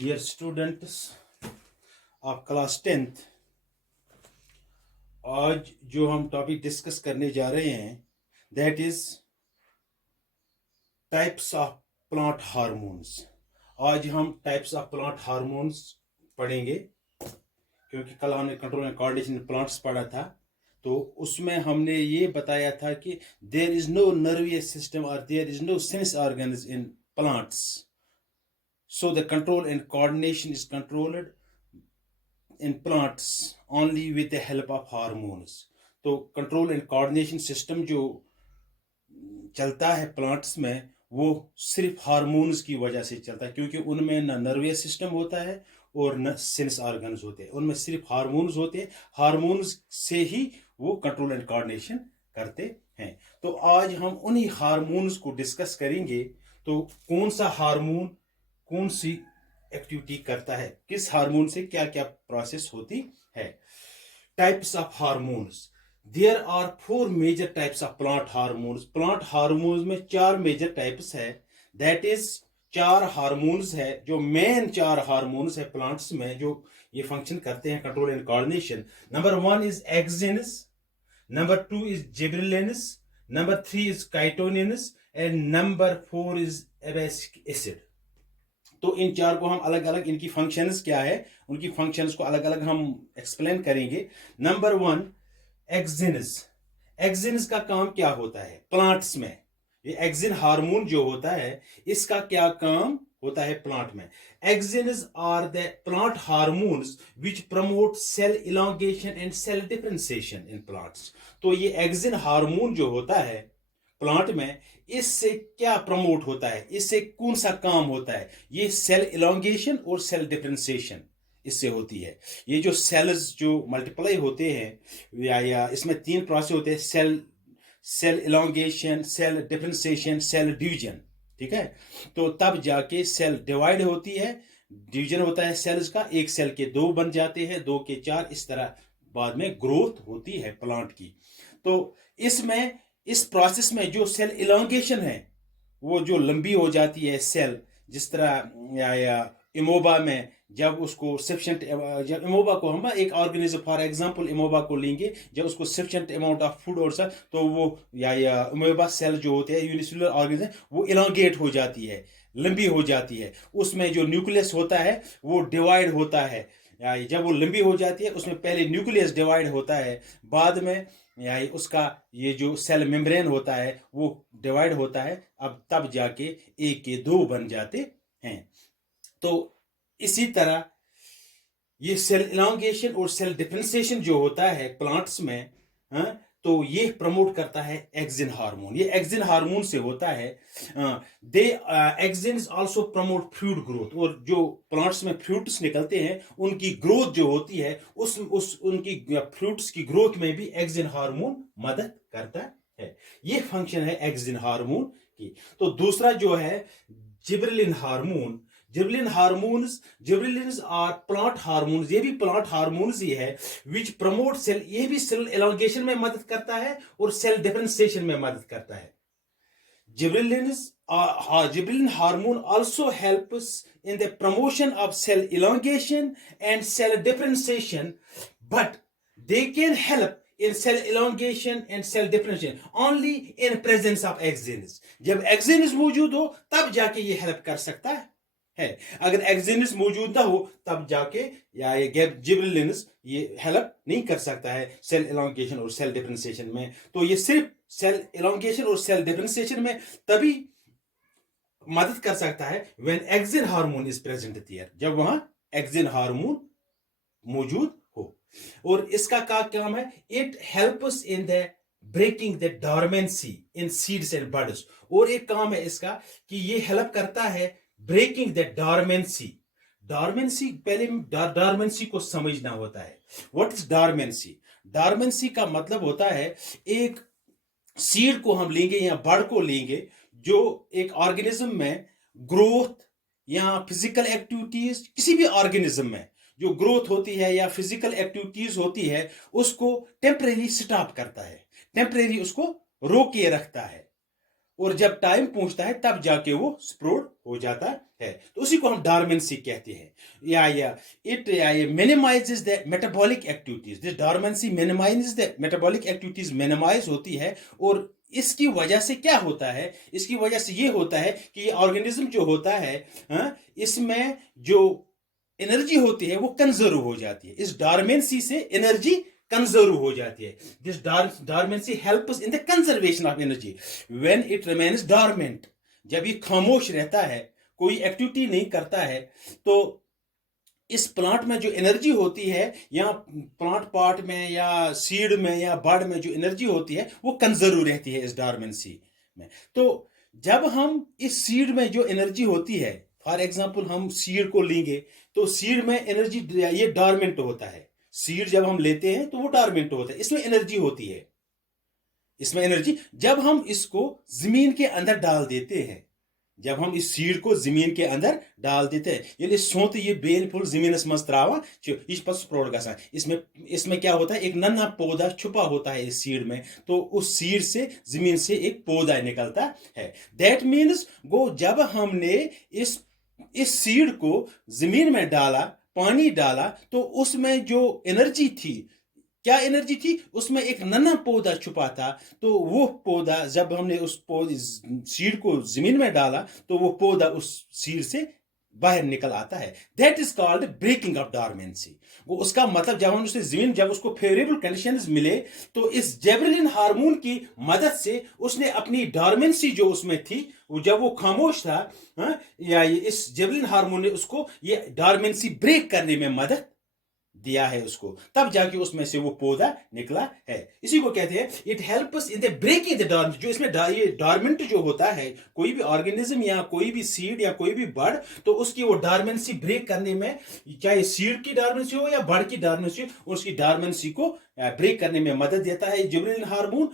Dear students of class 10th, आज जो हम टॉपिक डिस्कस करने जा रहे हैं that is types of plant hormones. आज हम टाइप्स ऑफ प्लांट हार्मोन्स पढ़ेंगे क्योंकि कल हमने control and coordination in plants पढ़ा था। तो उसमें हमने ये बताया था कि there is no nervous system और there is no sense organs in plants, so the control and coordination is controlled in plants only with the help of hormones। तो कंट्रोल एंड कोऑर्डिनेशन सिस्टम जो चलता है plants में वो सिर्फ hormones की वजह से चलता है, क्योंकि उनमें न नर्वस सिस्टम होता है और न सेंस ऑर्गन्स होते हैं, उनमें सिर्फ हार्मोन्स होते हैं। हार्मोन्स से ही वो कंट्रोल एंड कोऑर्डिनेशन करते हैं। तो आज हम उन्हीं हार्मोन्स को डिस्कस करेंगे। तो कौन सा हार्मोन कौन सी एक्टिविटी करता है, किस हार्मोन से क्या क्या प्रोसेस होती है। Types of hormones, there are 4 major types of plant hormones. Plant hormones में 4 मेजर टाइप्स है, दैट इज 4 हार्मोन्स है जो मेन 4 हार्मोन्स है प्लांट्स में जो ये फंक्शन करते हैं control and coordination. Number 1 is auxins, number 2 is gibberellins, number 3 is cytokinins and number 4 is abscisic acid. तो इन 4 को हम अलग अलग, इनकी फंक्शंस क्या है, उनकी फंक्शंस को अलग अलग हम एक्सप्लेन करेंगे। नंबर 1 एक्सिन्स। एक्सिन्स का काम क्या होता है प्लांट्स में? ये एक्सिन हार्मोन जो होता है इसका क्या काम होता है प्लांट में? Auxins are the plant hormones which promote cell elongation and cell differentiation in plants. तो ये एक्सिन हार्मोन जो होता है प्लांट में, इससे क्या प्रमोट होता है, इससे कौन सा काम होता है? ये सेल इलांगेशन और सेल डिफरेंशिएशन इससे होती है। ये जो सेल्स जो मल्टीप्लाई होते हैं या इसमें 3 प्रोसेस होते हैं, cell elongation, cell differentiation, cell division. ठीक है, तो तब जाके सेल डिवाइड होती है, डिवीजन होता है सेल्स का, एक सेल के 2 बन जाते हैं, 2 के 4, इस तरह बाद में ग्रोथ होती है प्लांट की। तो इसमें इस प्रोसेस में जो सेल इलांगेशन है वो जो लंबी हो जाती है सेल, जिस तरह या इमोबा में जब उसको सफिशिएंट, जब इमोबा को हम एक ऑर्गेनिज्म फॉर एग्जांपल इमोबा को लेंगे, जब उसको सफिशिएंट अमाउंट ऑफ फूड और सब, तो वो या इमोबा सेल जो होते हैं यूनिसेलुलर ऑर्गेनिज्म, वो इलांगेट हो जाती है, लंबी हो जाती है। उसमें जो न्यूक्लियस होता है वो डिवाइड होता है, या जब वो लंबी हो जाती है उसमें पहले न्यूक्लियस डिवाइड होता है, बाद में या उसका ये जो सेल मेम्ब्रेन होता है वो डिवाइड होता है, अब तब जाके 1 के 2 बन जाते हैं। तो इसी तरह ये सेल इलांगेशन और सेल डिफरेंशिएशन जो होता है प्लांट्स में, हाँ, तो ये प्रमोट करता है एक्सिन हार्मोन। ये एक्सिन हार्मोन से होता है। दे एक्सिन्स आल्सो प्रमोट फ्रूट ग्रोथ, और जो प्लांट्स में फ्रूट्स निकलते हैं उनकी ग्रोथ जो होती है उस उनकी फ्रूट्स की ग्रोथ में भी एक्सिन हार्मोन मदद करता है। ये फंक्शन है एक्सिन हार्मोन की। तो दूसरा जो है gibberellin hormone. Gibberellins are plant hormones, ये भी प्लांट हार्मोन्स ही है, विच प्रमोट सेल, ये भी सेल एलोंगेशन में मदद करता है और सेल डिफरेंशिएशन में मदद करता है। Gibberellin hormone also helps in the promotion of cell elongation and cell differentiation, but they can help in cell elongation and cell differentiation only in presence of axons। जब axons मौजूद हो तब जाके ये हेल्प कर सकता है। अगर एक्सिन्स मौजूद ना हो तब जाके या ये जिबरेलिन्स ये हेल्प नहीं कर सकता है सेल इलांगेशन और सेल डिफरेंशिएशन में। तो ये सिर्फ सेल इलांगेशन और सेल डिफरेंशिएशन में तभी मदद कर सकता है when auxin hormone is present there, जब वहां एक्सिन हार्मोन मौजूद हो। और इसका क्या काम है? It helps in the breaking the dormancy in seeds and buds. और एक काम है इसका कि ये हेल्प करता है ब्रेकिंग द डॉर्मेंसी। डॉर्मेंसी, पहले डॉर्मेंसी को समझना होता है। What is dormancy? डॉर्मेंसी का मतलब होता है एक सीड को हम लेंगे या बड़ को लेंगे जो एक ऑर्गेनिज्म में ग्रोथ या फिजिकल एक्टिविटीज, किसी भी ऑर्गेनिज्म में जो ग्रोथ होती है या फिजिकल एक्टिविटीज होती है उसको टेम्परेरी स्टॉप करता है, टेम्परेरी उसको रोके रखता है। और जब टाइम पहुंचता है तब जाके वो स्प्रोड हो जाता है, तो उसी को हम डॉर्मेंसी कहते हैं। या it minimises the metabolic activities, this dormancy minimises the metabolic activities, minimise होती है। और इसकी वजह से क्या होता है, इसकी वजह से ये होता है कि ये ऑर्गेनिज्म जो होता है, इसमें जो एनर्जी होती है वो कंजर्व हो जाती है। इस डॉर्मेंसी से एनर्जी कंजर्व हो जाती है। This dormancy helps in the conservation of energy when it remains dormant. जब ये खामोश रहता है, कोई एक्टिविटी नहीं करता है, तो इस प्लांट में जो एनर्जी होती है, या प्लांट पार्ट में या सीड में या बड में जो एनर्जी होती है वो कंजर्व रहती है इस डॉर्मेंसी में। तो जब हम इस सीड में जो एनर्जी होती है, फॉर एग्जांपल हम सीड को लेंगे तो सीड में एनर्जी, ये डॉर्मेंट होता है। सीड जब हम लेते हैं तो वो डॉर्मेंट होता है, इसमें एनर्जी होती है, इसमें एनर्जी। जब हम इसको जमीन के अंदर डाल देते हैं, जब हम इस सीड को जमीन के अंदर डाल देते हैं, ये सोत ये बेल फुल जमीन मज त्रावान यह पे स्प्रोड गसान, इसमें क्या होता है, एक नन्हा पौधा छुपा होता है इस सीड में, तो उस सीड से जमीन से एक पौधा निकलता है। दैट मीन्स गो जब हमने इस सीड को जमीन में डाला, पानी डाला, तो उसमें जो एनर्जी थी, क्या एनर्जी थी, उसमें एक नन्हा पौधा छुपा था। तो वो पौधा, जब हमने उस सीड को जमीन में डाला, तो वो पौधा उस सीड से बाहर निकल आता है। That is called breaking of dormancy. वो उसका मतलब जब हम उसे जमीन, जब उसको फेवरेबल कंडीशंस मिले, तो इस जिबरेलिन हार्मोन की मदद से उसने अपनी डॉर्मेंसी जो उसमें थी, जब वो खामोश था, या इस जिबरेलिन हार्मोन ने उसको ये डॉर्मेंसी ब्रेक करने में मदद दिया है उसको, तब जाके उसमें से वो पौधा निकला है। इसी को कहते हैं it helps in the breaking the dormant. जो इसमें ये डॉर्मेंट जो होता है, कोई भी ऑर्गेनिज्म या कोई भी सीड या कोई भी बर्ड, तो उसकी वो डॉर्मेंसी ब्रेक करने में, चाहे सीड की डॉर्मेंसी हो या बर्ड की डॉर्मेंसी हो, उसकी डॉर्मेंसी को ब्रेक करने में मदद देता है gibberellin hormone.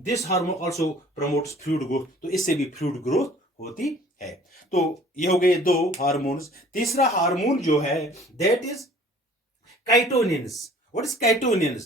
This hormone also promotes fluid growth, तो इससे भी फ्लूइड ग्रोथ होती है। तो ये हो गए दो हार्मोन्स। तीसरा हार्मोन जो है, that is cytokinins. What is cytokinins?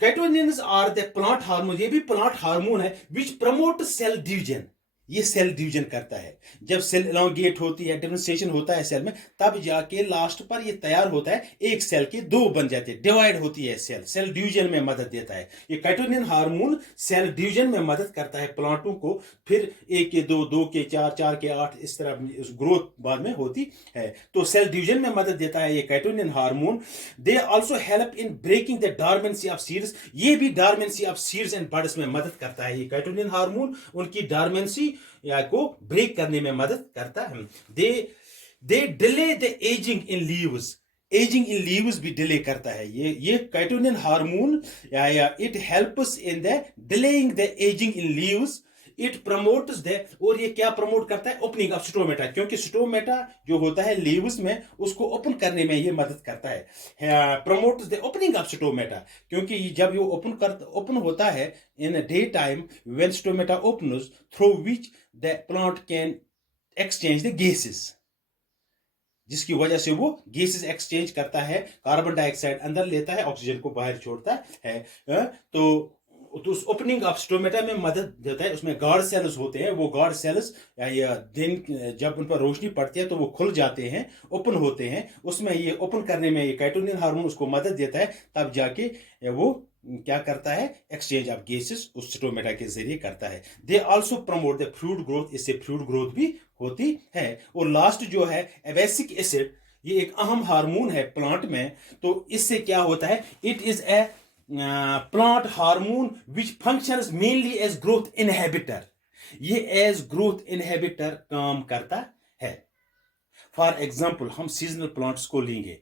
Cytokinins are the plant hormone, ये भी प्लांट हार्मोन है, विच प्रमोट सेल डिवीजन। ये सेल डिवीजन करता है। जब सेल एलोंगेट होती है, डिफरेंशिएशन होता है सेल में, तब जाके लास्ट पर ये तैयार होता है, एक सेल के दो बन जाते हैं, डिवाइड होती है सेल, सेल डिवीजन में मदद देता है। ये कैटोनिन हार्मोन सेल डिवीजन में मदद करता है प्लांटों को, फिर एक के दो, दो के चार, चार के आठ, इस तरह ग्रोथ बाद में होती है। तो सेल डिवीजन में मदद देता है ये cytokinin hormone. They also help in breaking the dormancy of seeds. ये भी dormancy of seeds and buds में मदद करता है। ये कैटोनिन हार्मोन उनकी डॉर्मेंसी या को ब्रेक करने में मदद करता है। They delay the ageing in leaves. Ageing in leaves भी डिले करता है ये कैटोनिन हार्मोन, या it helps in the delaying the ageing in leaves. It promotes the, और ये क्या प्रमोट करता है, ओपनिंग ऑफ स्टोमेटा, क्योंकि स्टोमेटा जो होता है लीव्स में, उसको ओपन करने में ये मदद करता है। Promotes the opening of stomata, क्योंकि जब ये ओपन होता है in day time, when stomata opens, through which the plant can exchange the gases, जिसकी वजह से वो गैसेस एक्सचेंज करता है, कार्बन डाइऑक्साइड अंदर लेता है, ऑक्सीजन को बाहर छोड़ता है। तो उस ओपनिंग ऑफ स्टोमेटा में मदद देता है। उसमें गार्ड सेल्स होते हैं, वो गार्ड सेल्स या दिन जब उन पर रोशनी पड़ती है तो वो खुल जाते हैं, ओपन होते हैं। उसमें ये ओपन करने में ये कैटोनिन हार्मोन उसको मदद देता है, तब जाके वो क्या करता है, एक्सचेंज ऑफ गैसेस उस स्टोमेटा के जरिए करता है। They also promote the fluid growth, इससे फ्लूइड ग्रोथ भी होती है। और लास्ट जो है एबैसिक एसिड, ये एक अहम हार्मोन है प्लांट में। तो इससे क्या होता है, it is a plant hormone which functions mainly as growth inhibitor. ये एज ग्रोथ इनहिबिटर काम करता है। फॉर एग्जाम्पल हम सीजनल प्लांट्स को लेंगे,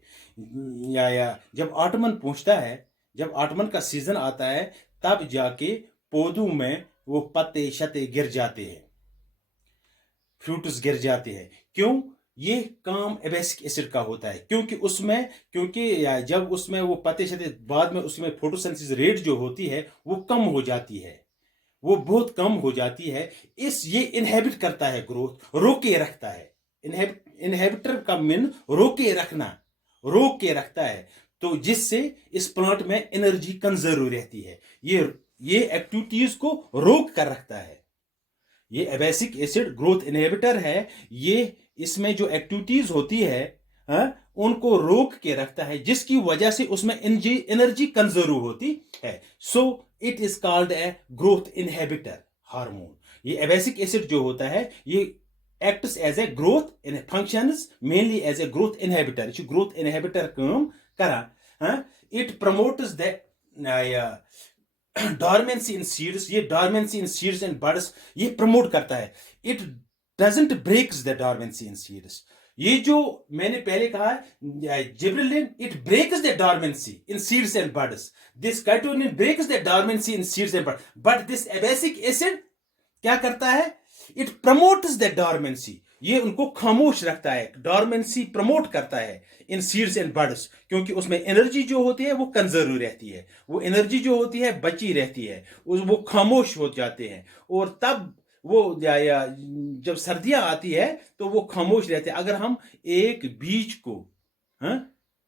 या जब ऑटमन पहुंचता है, जब ऑटमन का सीजन आता है, तब जाके पौधों में वो पत्ते शते गिर जाते हैं, फ्रूट्स गिर जाते हैं। क्यों? ये काम एबैसिक एसिड का होता है, क्योंकि जब उसमें वो पत्ते शते, बाद में उसमें फोटोसिंथेसिस रेट जो होती है वो कम हो जाती है, वो बहुत कम हो जाती है। ये इनहेबिट करता है ग्रोथ, रोके रखता है। इनहेबिटर का मीन रोके रखना, रोक के रखता है, तो जिससे इस प्लांट में एनर्जी कंजर्व रहती है। ये एक्टिविटीज को रोक कर रखता है। ये एबैसिक एसिड ग्रोथ इनहिबिटर है। ये इसमें जो एक्टिविटीज होती है, उनको रोक के रखता है, जिसकी वजह से उसमें एनर्जी कंजर्व होती है। So it is called a growth inhibitor hormone. ये एबैसिक एसिड जो होता है ये acts as a growth in functions mainly as a growth inhibitor। ये growth inhibitor काम करा। it promotes the dormancy in seeds। ये dormancy in seeds and buds ये promote करता है। it doesn't breaks the dormancy in seeds। ये जो मैंने पहले कहा gibberellin it breaks the dormancy in seeds and buds. This cytokinin breaks the dormancy in seeds and buds, but this abscisic acid क्या करता है? It promotes the dormancy. ये उनको खामोश रखता है, डॉर्मेंसी प्रमोट करता है इन सीड्स एंड बड्स, क्योंकि उसमें एनर्जी जो होती है वो कंजर्व रहती है, वो एनर्जी जो होती है बची रहती है, वो खामोश हो जाते हैं। और तब वो या जब सर्दियां आती है तो वो खामोश रहते हैं। अगर हम एक बीज को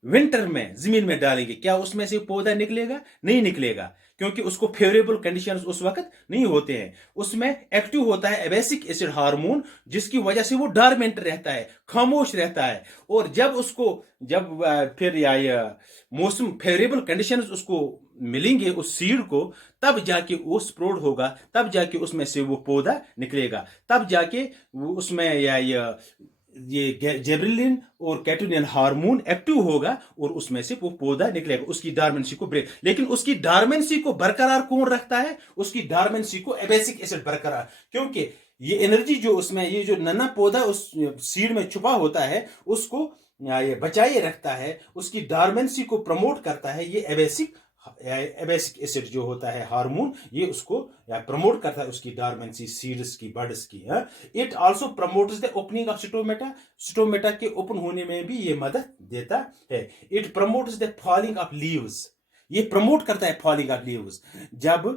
विंटर में जमीन में डालेंगे, क्या उसमें से पौधा निकलेगा? नहीं निकलेगा, क्योंकि उसको फेवरेबल कंडीशंस उस वक्त नहीं होते हैं। उसमें एक्टिव होता है एबैसिक एसिड हार्मोन, जिसकी वजह से वो डॉर्मेंट रहता है, खामोश रहता है। और जब फिर या मौसम फेवरेबल कंडीशंस उसको मिलेंगे उस सीड को, तब जाके वो स्प्रोड होगा, तब जाके उसमें से वो पौधा निकलेगा, तब जाके उसमें ये जेब्रेलिन और कैटोनिन हार्मोन एक्टिव होगा और उसमें से वो पौधा निकलेगा, उसकी डॉर्मेंसी को ब्रेक। लेकिन उसकी डॉर्मेंसी को बरकरार कौन रखता है? उसकी डॉर्मेंसी को एबैसिक एसिड बरकरार, क्योंकि ये एनर्जी जो उसमें, ये जो नन्हा पौधा उस सीड में छुपा होता है, उसको ये बचाए रखता है, उसकी डॉर्मेंसी को प्रमोट करता है। ये एबैसिक एसिड जो होता है हार्मोन, ये उसको प्रमोट करता है, उसकी डॉर्मेंसी सीड्स की, बड्स की। It also promotes the opening of stomata. Stomata के ओपन होने में भी ये मदद देता है। It promotes the falling of leaves. ये प्रमोट करता है फॉलिंग ऑफ लीव्स। जब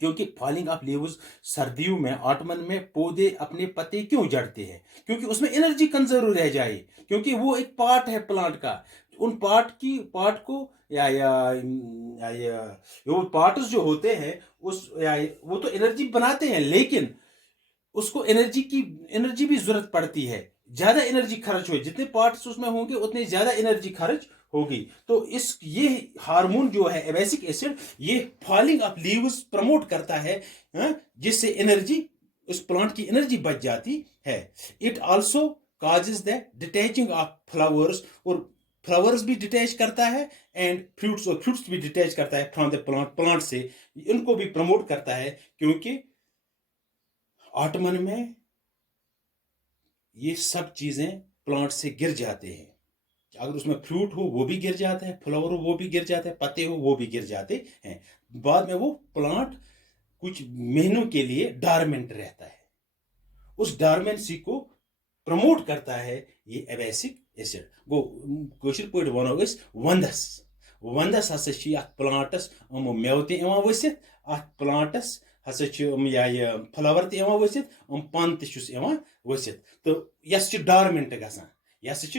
क्योंकि फॉलिंग ऑफ लीव्स, सर्दियों में ऑटमन में पौधे अपने पत्ते क्यों जड़ते हैं? क्योंकि उसमें एनर्जी कंजर्व रह जाए, क्योंकि वो एक पार्ट है प्लांट का। उन पार्ट को वो पार्ट्स जो होते हैं वो तो एनर्जी बनाते हैं, लेकिन उसको एनर्जी भी जरूरत पड़ती है, ज्यादा एनर्जी खर्च हो, जितने पार्ट्स उसमें होंगे उतने ज्यादा एनर्जी खर्च होगी। तो ये हार्मोन जो है एबैसिक एसिड, ये फॉलिंग ऑफ लीव्स प्रमोट करता है, जिससे एनर्जी, उस प्लांट की एनर्जी बच जाती है। It also causes the detaching of flowers, और फ्लावर्स भी डिटैच करता है, एंड फ्रूट्स भी डिटैच करता है फ्रॉम द प्लांट से, इनको भी प्रमोट करता है। क्योंकि ऑटमन में ये सब चीजें प्लांट से गिर जाते हैं। अगर उसमें फ्रूट हो वो भी गिर जाता है, फ्लावर हो वो भी गिर जाता है, पत्ते हो वो भी गिर जाते हैं। बाद में वो प्लांट कुछ महीनों के लिए डॉर्मेंट रहता है। उस डॉर्मेंसी को प्रमोट करता है ये एबैसिक एसिड। गो कशर पे वनो वंदस हसा प्लांटस मेव तव वसित, अत प्लांटस हसा फ्लावर तव वसित, पन तवसित। तो यस डॉर्मेंट गसान, यस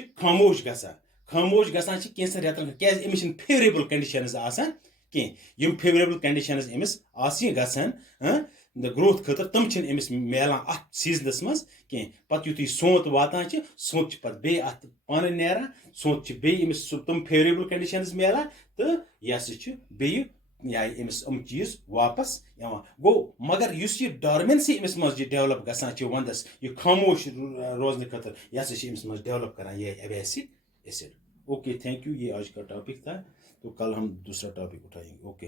खामोश गसान कैंसर रेतन, क्या अमिस फेवरेबल कंडीशंस आसान कह, फेवरेबल कंडीशंस अमिस गसान ग्रोथ खतर, तम अमिस मिलान अत सीजनस मज कह। पत युत सोत वातान, सोत पे बे अत पान नेरान, सोत बेस तम फेवरेबल कंडीशंस मिलान, तो यह बे अमिस चीज वापस यवान। गो मगर इस डॉर्मेंसी अमिस मज डेवलप गसान वंदस, यह खामोश रोजन खतर, यह अमिस मज डेवलप करान यह एबैसिक एसिड। Okay, thank you. ये आज का टॉपिक था, तो कल हम दूसरा टॉपिक उठाएंगे। ओके।